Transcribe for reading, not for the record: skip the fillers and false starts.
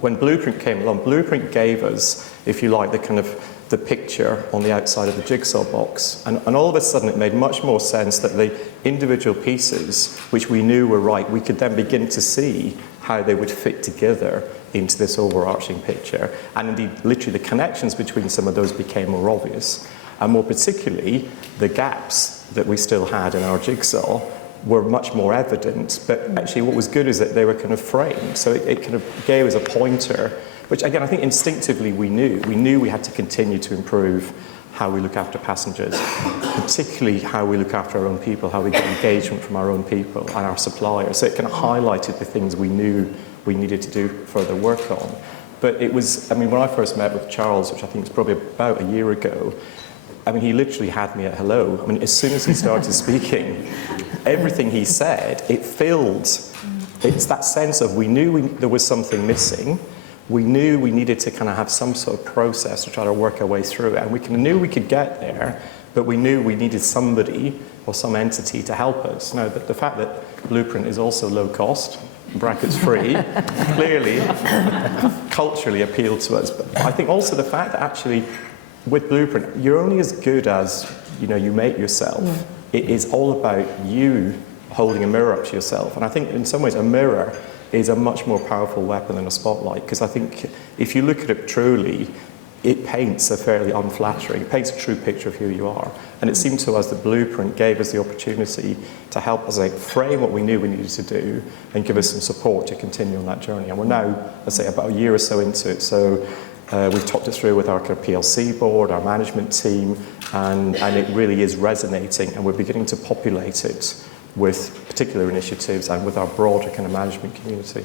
when Blueprint came along, Blueprint gave us, if you like, the picture on the outside of the jigsaw box. And all of a sudden it made much more sense that the individual pieces, which we knew were right, we could then begin to see how they would fit together into this overarching picture. And indeed, literally the connections between some of those became more obvious. And more particularly, the gaps that we still had in our jigsaw were much more evident. But actually what was good is that they were kind of framed. So it kind of gave us a pointer, which again, I think instinctively we knew. We knew we had to continue to improve how we look after passengers, particularly how we look after our own people, how we get engagement from our own people and our suppliers. So it kind of highlighted the things we knew we needed to do further work on. But it was, I mean, when I first met with Charles, which I think was probably about a year ago, I mean, he literally had me at hello. I mean, as soon as he started speaking, everything he said, it filled, it's that sense of we knew there was something missing. We knew we needed to kind of have some sort of process to try to work our way through it. And we knew we could get there, but we knew we needed somebody or some entity to help us. Now, the fact that Blueprint is also low cost, brackets free, clearly, culturally appealed to us. But I think also the fact that actually, with Blueprint, you're only as good as you make yourself. It is all about you holding a mirror up to yourself. And I think in some ways a mirror is a much more powerful weapon than a spotlight, because I think if you look at it truly, it paints a fairly unflattering, it paints a true picture of who you are. And it seemed to us that Blueprint gave us the opportunity to help us frame what we knew we needed to do and give us some support to continue on that journey. And we're now, let's say, about a year or so into it. So we've talked it through with our kind of PLC board, our management team, and it really is resonating, and we're beginning to populate it with particular initiatives and with our broader kind of management community.